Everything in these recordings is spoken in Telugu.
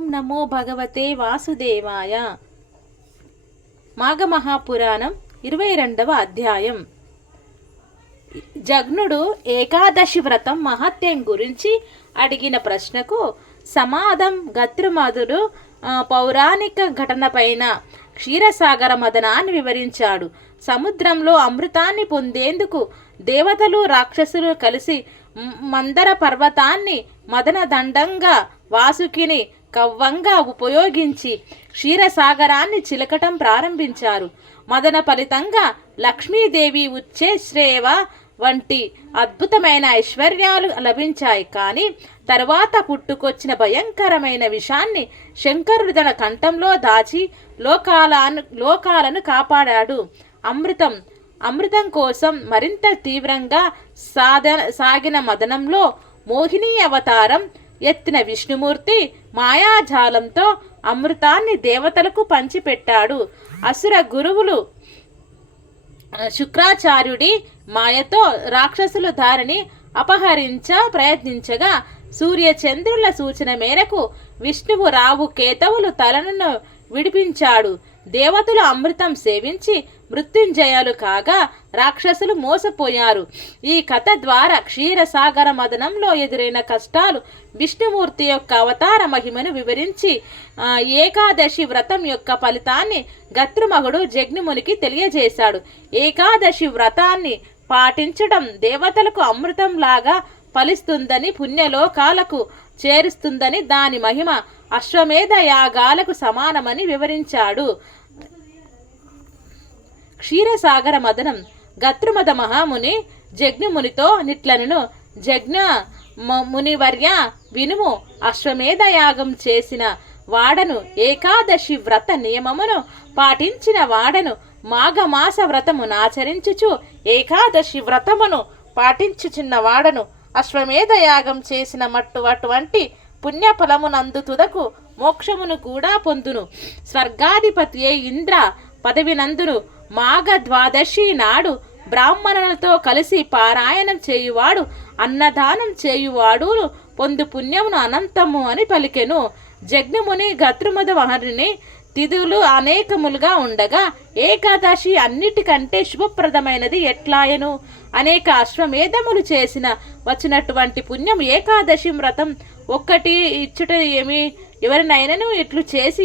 ఓం నమో భగవతే వాసుదేవాయ. మాఘమహాపురాణం 22వ అధ్యాయం. జగ్నుడు ఏకాదశి వ్రతం మహత్యం గురించి అడిగిన ప్రశ్నకు సమాధం గత్రుమధుడు పౌరాణిక ఘటనపైన క్షీరసాగర మదనాన్ని వివరించాడు. సముద్రంలో అమృతాన్ని పొందేందుకు దేవతలు రాక్షసులు కలిసి మందర పర్వతాన్ని మదనదండంగా వాసుకిని కవ్వంగా ఉపయోగించి క్షీరసాగరాన్ని చిలకటం ప్రారంభించారు. మదన ఫలితంగా లక్ష్మీదేవి ఉచ్చేశ్రేవ వంటి అద్భుతమైన ఐశ్వర్యాలు లభించాయి. కానీ తరువాత పుట్టుకొచ్చిన భయంకరమైన విషాన్ని శంకరుడు తన కంఠంలో దాచి లోకాలను కాపాడాడు. అమృతం కోసం మరింత తీవ్రంగా సాగిన మదనంలో మోహిని అవతారం ఎత్తిన విష్ణుమూర్తి మాయాజాలంతో అమృతాన్ని దేవతలకు పంచిపెట్టాడు. అసుర గురువులు శుక్రాచార్యుడి మాయతో రాక్షసులు దారిని ప్రయత్నించగా సూర్యచంద్రుల సూచన మేరకు విష్ణువు రావు కేతవులు తలను విడిపించాడు. దేవతలు అమృతం సేవించి మృత్యుంజయాలు కాగా రాక్షసులు మోసపోయారు. ఈ కథ ద్వారా క్షీరసాగర మదనంలో ఎదురైన కష్టాలు, విష్ణుమూర్తి యొక్క అవతార మహిమను వివరించి ఏకాదశి వ్రతం యొక్క ఫలితాన్ని గత్రుమగుడు జగ్నిమునికి తెలియజేశాడు. ఏకాదశి వ్రతాన్ని పాటించడం దేవతలకు అమృతంలాగా ఫలిస్తుందని, పుణ్యలోకాలకు చేరుస్తుందని, దాని మహిమ అశ్వమేధ యాగాలకు సమానమని వివరించాడు. క్షీరసాగర మదనం. గత్రుమద మహాముని జగ్నిమునితో నిట్లనను, జగ్న మునివర్య వినుము, అశ్వమేధ యాగం చేసిన వాడను, ఏకాదశి వ్రత నియమమును పాటించిన వాడను, మాఘమాస వ్రతమును ఆచరించుచు ఏకాదశి వ్రతమును పాటించుచున్న వాడను, అశ్వమేధ యాగం చేసిన అటువంటి పుణ్యఫలమునందు తుదకు మోక్షమును కూడా పొందును. స్వర్గాధిపతి ఇంద్ర పదవినందును మాఘ ద్వాదశి నాడు బ్రాహ్మణులతో కలిసి పారాయణం చేయువాడు, అన్నదానం చేయువాడు పొందు పుణ్యమును అనంతము అని పలికెను. జగ్నముని గత్రుమద మహర్ని తిథులు అనేకములుగా ఉండగా ఏకాదశి అన్నిటికంటే శుభప్రదమైనది ఎట్లాయను? అనేక అశ్వమేధములు చేసిన వచ్చినటువంటి పుణ్యం ఏకాదశి వ్రతం ఒక్కటి ఇచ్చుట ఏమి? ఎవరినైనాను ఇట్లు చేసి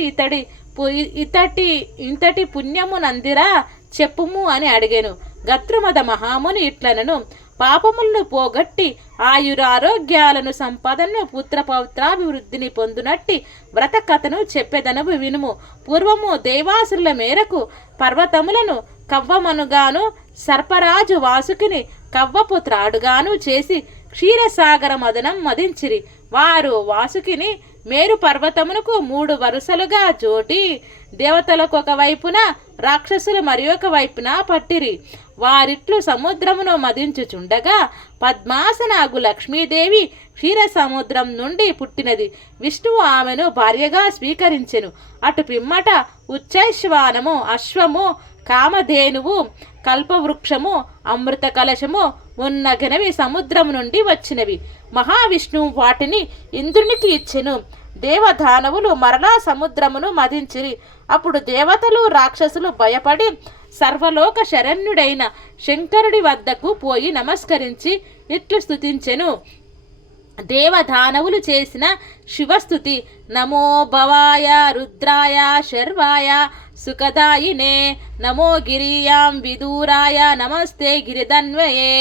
ఇంతటి పుణ్యము నందిరా చెప్పుము అని అడిగాను. గత్రుమద మహాముని ఇట్లనను, పాపములను పోగొట్టి ఆయురారోగ్యాలను, సంపదను, పుత్ర పౌత్రాభివృద్ధిని పొందునట్టి వ్రత కథను చెప్పెదనవు వినుము. పూర్వము దేవాసుల మేరకు పర్వతములను కవ్వమనుగాను, సర్పరాజు వాసుకిని కవ్వపు త్రాడుగాను చేసి క్షీరసాగర మదనం మదించిరి. వారు వాసుకిని మేరు పర్వతమునకు 3 వరుసలుగా జోటి దేవతలకు ఒక వైపున, రాక్షసులు మరి ఒక వైపున పట్టిరి. వారిట్లు సముద్రమును మదించుచుండగా పద్మాసనాగు లక్ష్మీదేవి క్షీర సముద్రం నుండి పుట్టినది. విష్ణువు ఆమెను భార్యగా స్వీకరించెను. అటు పిమ్మట ఉచ్చైశ్వానము, అశ్వము, కామధేనువు, కల్పవృక్షము, అమృత కలశము ఉన్నగనవి సముద్రము నుండి వచ్చినవి. మహావిష్ణువు వాటిని ఇంద్రునికి ఇచ్చెను. దేవదానవులు మరలా సముద్రమును మదించిరి. అప్పుడు దేవతలు రాక్షసులు భయపడి సర్వలోక శరణ్యుడైన శంకరుడి వద్దకు పోయి నమస్కరించి ఇట్లు స్తుతించెను. దేవదానవులు చేసిన శివస్తుతి. నమో భవాయ రుద్రాయ శర్వాయ సుఖదాయినే, నమో గిరియాం విదూరాయ, నమస్తే గిరిధన్వయే,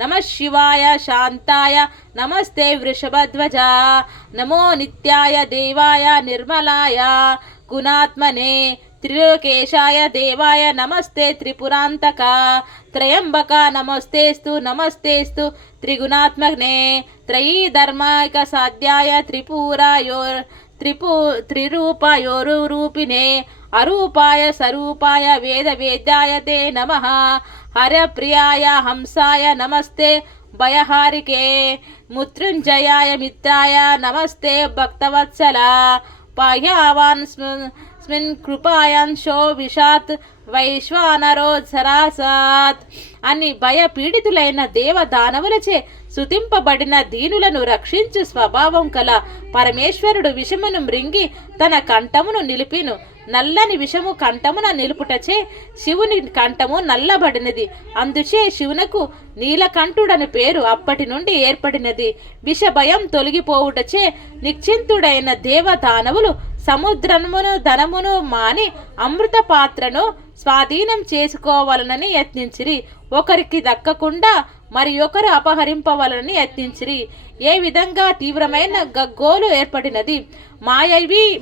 నమ శివాయ శాంతాయ, నమస్తే వృషభధ్వజ, నమో నిత్యాయ దేవాయ నిర్మలాయ గుణాత్మనే, త్రిలోకేశాయ దేవాయ నమస్తే త్రిపురాంతక, త్రయంబక నమస్తేస్తు నమస్తేస్తు త్రిగుణాత్మనే, త్రయీ ధర్మైక సాధ్యాయ త్రిరూపయోరూపిణే, అరూపాయ సరూపాయ వేద వేద్యాయ తే నమః, హరప్రియాయ హంసాయ నమస్తే భయహారికే, మృత్యుంజయాయ మిత్రాయ నమస్తే భక్తవత్సల, పాహ్యావాన్ తస్మిన్ కృపాయాంశో విషాత్ వైశ్వానరో సరాసాత్ అని భయపీడితులైన దేవదానవులచే స్తుతింపబడిన దీనులను రక్షించు స్వభావం కల పరమేశ్వరుడు విషమును మృంగి తన కంఠమును నిలిపిను. నల్లని విషము కంఠమున నిలుపుటచే శివుని కంఠము నల్లబడినది. అందుచే శివునకు నీలకంఠుడని పేరు అప్పటి నుండి ఏర్పడినది. విషభయం తొలగిపోవుటచే నిశ్చింతుడైన దేవదానవులు సముద్రమును ధనమును మాని అమృత పాత్రను స్వాధీనం చేసుకోవాలనని యత్నించిరి. ఒకరికి దక్కకుండా మరి ఒకరు అపహరింపవలనని యత్నించిరి. ఏ విధంగా తీవ్రమైన గగ్గోలు ఏర్పడినది.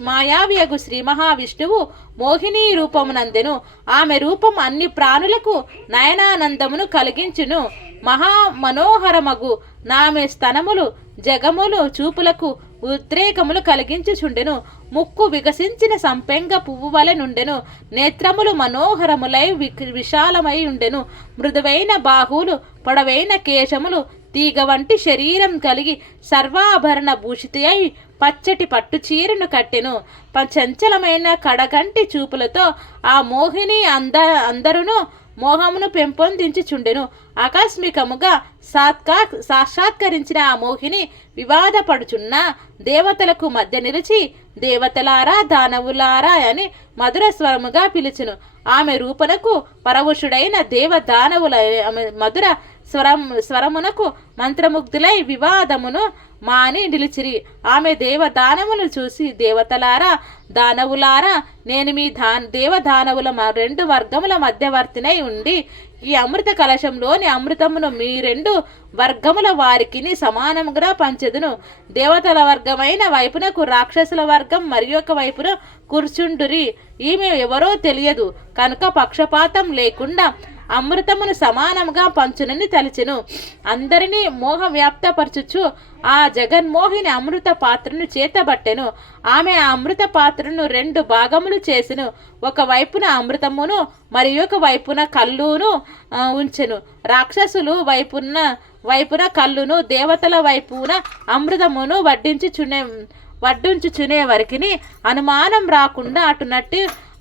మాయావియగు శ్రీ మహావిష్ణువు మోహిని రూపమునందెను. ఆమె రూపం అన్ని ప్రాణులకు నయనానందమును కలిగించును. మహామనోహరమగు నామె స్తనములు జగములు చూపులకు ఉద్రేకములు కలిగించుచుండెను. ముక్కు వికసించిన సంపెంగ పువ్వు వలె నుండెను. నేత్రములు మనోహరములై విశాలమై ఉండెను. మృదువైన బాహువులు, పొడవైన కేశములు, తీగ వంటి శరీరం కలిగి సర్వాభరణ భూషితి అయి పచ్చటి పట్టు చీరను కట్టెను. చంచలమైన కడగంటి చూపులతో ఆ మోహిని అందరును మోహమును పెంపొందించుచుండెను. ఆకస్మికముగా సాక్షాత్కరించిన ఆ మోహిని వివాదపడుచున్న దేవతలకు మధ్య నిలిచి దేవతలారా దానవులారా అని మధుర స్వరముగా పిలుచును. ఆమె రూపనకు పరవశుడైన దేవదానవుల మధుర స్వరమునకు మంత్రముగ్ధులై వివాదమును మాని నిలిచిరి. ఆమె దేవదానవులను చూసి దేవతలారా దానవులారా నేను మీ దేవదానవుల 2 వర్గముల మధ్యవర్తినై ఉండి ఈ అమృత కలశంలోని అమృతమును మీ 2 వర్గముల వారికి సమానముగా పంచెదును. దేవతల వర్గమైన వైపునకు రాక్షసుల వర్గం మరి ఒక వైపున కూర్చుండురి. ఈమె ఎవరో తెలియదు కనుక పక్షపాతం లేకుండా అమృతమును సమానంగా పంచునని తలిచెను. అందరినీ మోహ వ్యాప్తపరచుచు ఆ జగన్మోహిని అమృత పాత్రను చేతబట్టెను. ఆమె ఆ అమృత పాత్రను 2 భాగములు చేసెను. ఒక వైపున అమృతమును మరి ఒక వైపున కల్లును ఉంచెను. రాక్షసులు వైపున కల్లును, దేవతల వైపున అమృతమును వడ్డించుచునే వరకిని అనుమానం రాకుండా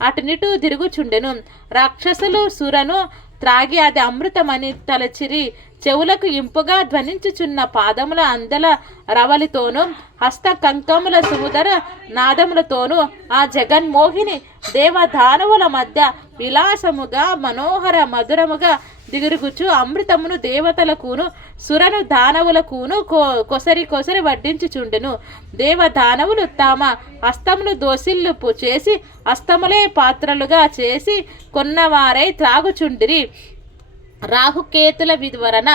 అటునిటు తిరుగుచుండెను. రాక్షసులు సురను త్రాగి అది అమృతమని తలచిరి. చెవులకు ఇంపుగా ధ్వనించుచున్న పాదముల అందల రవలితోనూ హస్త కంకముల సుముదర నాదములతోనూ ఆ జగన్మోహిని దేవదానవుల మధ్య విలాసముగా మనోహర మధురముగా దిగురుగుచు అమృతమును దేవతలకును సురను దానవులకును కొసరి వడ్డించుచుండెను. దేవదానవులు తమ హస్తములు దోసిల్లు చేసి హస్తములే పాత్రలుగా చేసి కొన్నవారై త్రాగుచుండిరి. రాహుకేతుల వివరణ.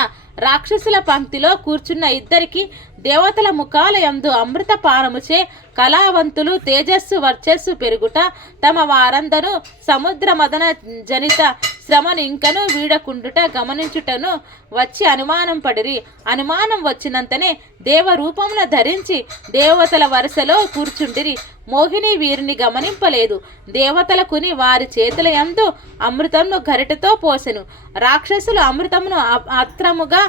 రాక్షసుల పంక్తిలో కూర్చున్న ఇద్దరికి దేవతల ముఖాల యందు అమృత పానముచే కళావంతులు తేజస్సు వర్చస్సు పెరుగుట, తమ వారందరూ సముద్ర మదన జనిత శ్రమను ఇంకను వీడకుండుట గమనించుటను వచ్చి అనుమానం పడిరి. అనుమానం వచ్చినంతనే దేవరూపమున ధరించి దేవతల వరుసలో కూర్చుండిరి. మోహిని వీరిని గమనింపలేదు. దేవతలకుని వారి చేతుల యందు అమృతమును గరిటతో పోసెను. రాక్షసులు అమృతమును అత్రముగా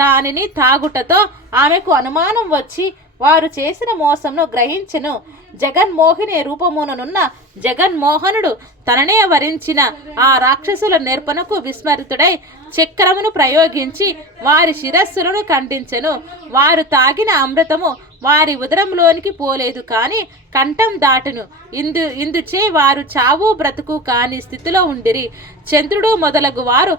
దానిని తాగుటతో ఆమెకు అనుమానం వచ్చి వారు చేసిన మోసమును గ్రహించెను. జగన్మోహిని రూపముననున్న జగన్మోహనుడు తననే వరించిన ఆ రాక్షసుల నేర్పనకు విస్మరితుడై చక్రమును ప్రయోగించి వారి శిరస్సులను ఖండించెను. వారు తాగిన అమృతము వారి ఉదరంలోనికి పోలేదు కానీ కంఠం దాటును. ఇందుచే వారు చావు బ్రతుకు కాని స్థితిలో ఉండిరి. చంద్రుడు మొదలగు వారు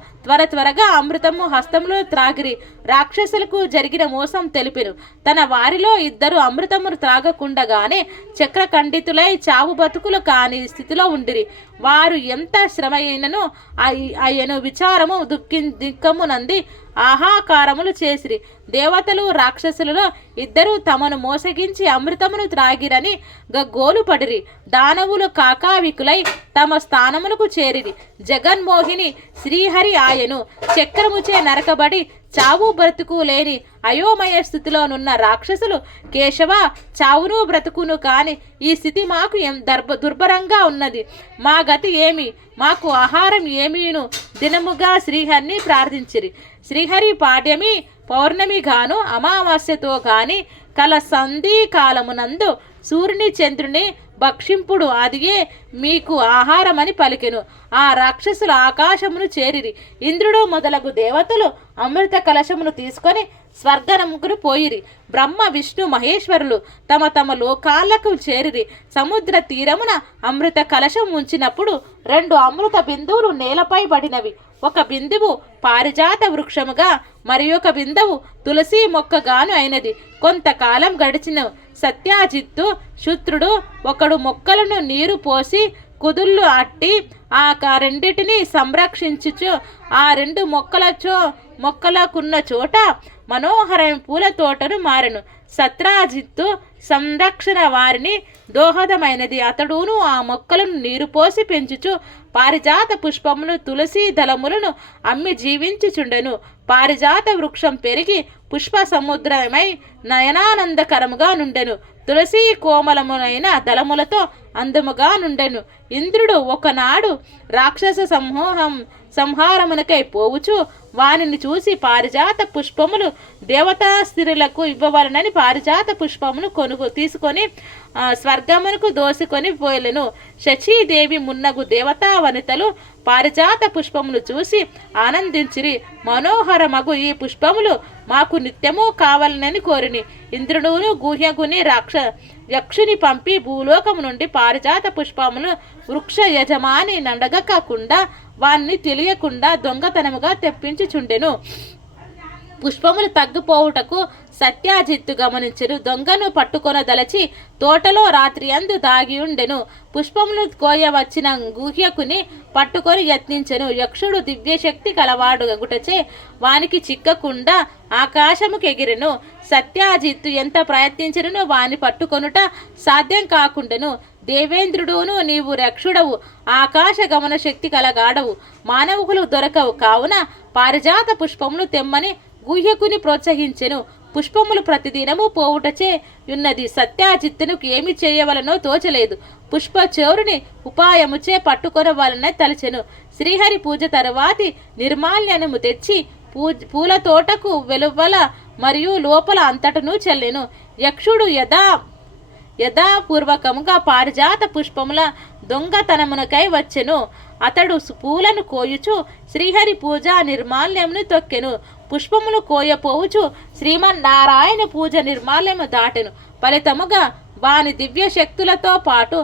త్వరగా అమృతము హస్తములో త్రాగిరి. రాక్షసులకు జరిగిన మోసం తెలిపెను. తన వారిలో 2 అమృతమును త్రాగకుండగానే చక్రఖండితులై చావు బతుకులు కాని స్థితిలో ఉండిరి. వారు ఎంత శ్రమ అయినను అయ్యను విచారము దుఃఖము నంది ఆహాకారములు చేసిరి. దేవతలు రాక్షసులలో 2 తమను మోసగించి అమృతమును త్రాగిరని గగ్గోలు పడిరి. దానవులు కాకావికులై తమ స్థానములకు చేరిరి. జగన్మోహిని శ్రీహరి ఆయను. చక్రముచే నరకబడి చావు బ్రతుకు లేని అయోమయ స్థితిలోనున్న రాక్షసులు కేశవ చావును బ్రతుకును కాని ఈ స్థితి మాకు దుర్భరంగా ఉన్నది. మా గతి ఏమి, మాకు ఆహారం ఏమీను దినముగా శ్రీహరిని ప్రార్థించిరి. శ్రీహరి పాడ్యమి పౌర్ణమి గాను అమావాస్యతో గాని కల సంధి కాలమునందు సూర్యుని చంద్రుని భక్షింపుడు అదియే మీకు ఆహారమని పలికెను. ఆ రాక్షసులు ఆకాశమును చేరిరి. ఇంద్రుడు మొదలగు దేవతలు అమృత కలశమును తీసుకొని స్వర్గనముకును పోయిరి. బ్రహ్మ విష్ణు మహేశ్వరులు తమ తమ లోకాలకు చేరిరి. సముద్ర తీరమున అమృత కలశం ఉంచినప్పుడు 2 అమృత బిందువులు నేలపై పడినవి. ఒక బిందువు పారిజాత వృక్షముగా, మరి ఒక బిందువు తులసి మొక్కగాను అయినది. కొంతకాలం గడిచిన సత్యాజిత్తు శుత్రుడు ఒకడు మొక్కలను నీరు పోసి కుదుళ్ళు అట్టి ఆ రెండిటిని సంరక్షించుచు ఆ 2 మొక్కలకున్న చోట మనోహరమైన పూల తోటను మారెను. సత్రాజిత్తు సంరక్షణ వారిని దోహదమైనది. అతడును ఆ మొక్కలను నీరు పోసి పెంచుచు పారిజాత పుష్పములు తులసి దళములను అమ్మి జీవించుచుండెను. పారిజాత వృక్షం పెరిగి పుష్ప సముద్రమై నయనానందకరముగా నుండెను. తులసి కోమలమునైన దళములతో అందముగా నుండెను. ఇంద్రుడు ఒకనాడు రాక్షస సంహారమునకై పోవుచు వానిని చూసి పారిజాత పుష్పములు దేవతా స్త్రీలకు ఇవ్వవలనని పారిజాత పుష్పమును తీసుకొని స్వర్గమునకు దోసుకొని పోయెను. శచీదేవి మున్నగు దేవతా వనితలు పారిజాత పుష్పములు చూసి ఆనందించిరి. మనోహరమగు ఈ పుష్పములు మాకు నిత్యము కావాలనని కోరిని. ఇంద్రుడును గుహ్యగుని యక్షుని పంపి భూలోకము నుండి పారిజాత పుష్పములు వృక్ష యజమాని నండగకుండా వాన్ని తెలియకుండా దొంగతనముగా తెప్పించుచుండెను. పుష్పములు తగ్గిపోవుటకు సత్యాజిత్తు గమనించెను. దొంగను పట్టుకొనదలచి తోటలో రాత్రి అందు దాగి ఉండెను. పుష్పములు కోయవచ్చిన గుహ్యకుని పట్టుకొని యత్నించెను. యక్షుడు దివ్యశక్తి కలవాడు గుటచే వానికి చిక్కకుండా ఆకాశముకెగిరెను. సత్యాజిత్తు ఎంత ప్రయత్నించినను వాని పట్టుకొనుట సాధ్యం కాకుండెను. దేవేంద్రుడును నీవు రక్షుడవు, ఆకాశ గమన శక్తి కలగాడవు, మానవులు దొరకవు, కావున పారిజాత పుష్పములు తెమ్మని గుహ్యకుని ప్రోత్సహించెను. పుష్పములు ప్రతిదినము పోవుటచే ఉన్నది. సత్యాజిత్తునికి ఏమి చేయవలనో తోచలేదు. పుష్ప చోరుని ఉపాయముచే పట్టుకొనవలన తలచెను. శ్రీహరి పూజ తరువాతి నిర్మాల్యము తెచ్చి పూల తోటకు వెలువల మరియు లోపల అంతటను చల్లెను. యక్షుడు యథాపూర్వకముగా పారిజాత పుష్పముల దొంగతనమునకై వచ్చెను. అతడు పూలను కోయుచు శ్రీహరి పూజ నిర్మాల్యమును తొక్కెను. పుష్పములు కోయపోవుచు శ్రీమన్నారాయణ పూజ నిర్మాల్యము దాటెను. ఫలితముగా వాని దివ్య శక్తులతో పాటు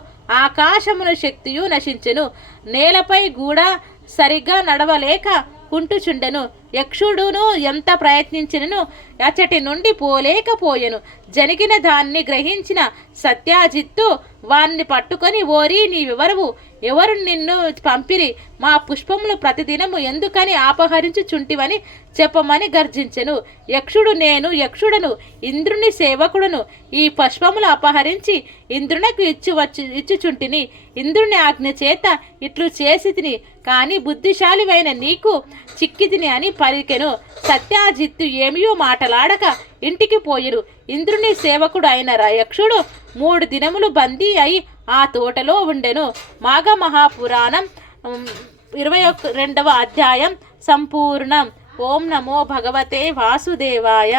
ఆకాశమున శక్తియు నశించెను. నేలపై కూడా సరిగ్గా నడవలేక కుంటుచుండెను. యక్షుడును ఎంత ప్రయత్నించినను అచ్చటి నుండి పోలేకపోయెను. జరిగిన దాన్ని గ్రహించిన సత్యాజిత్తు వాన్ని పట్టుకొని, ఓరి నీవెవరవు, ఎవరు నిన్ను పంపిరి, మా పుష్పములు ప్రతిదినము ఎందుకని అపహరించుచుంటివని చెప్పమని గర్జించెను. యక్షుడు, నేను యక్షుడను, ఇంద్రుని సేవకుడను. ఈ పుష్పములు అపహరించి ఇంద్రునకు ఇచ్చుచుంటిని. ఇంద్రుని ఆజ్ఞ చేత ఇట్లు చేసి తిని, కానీ బుద్ధిశాలివైన నీకు చిక్కితిని అని పలికెను. సత్యాజిత్తు ఏమియో మాటలాడక ఇంటికి పోయిరు. ఇంద్రుని సేవకుడు అయిన యక్షుడు 3 దినములు బందీ అయి ఆ తోటలో ఉండెను. మాఘ మహాపురాణం 22వ అధ్యాయం సంపూర్ణం. ఓం నమో భగవతే వాసుదేవాయ.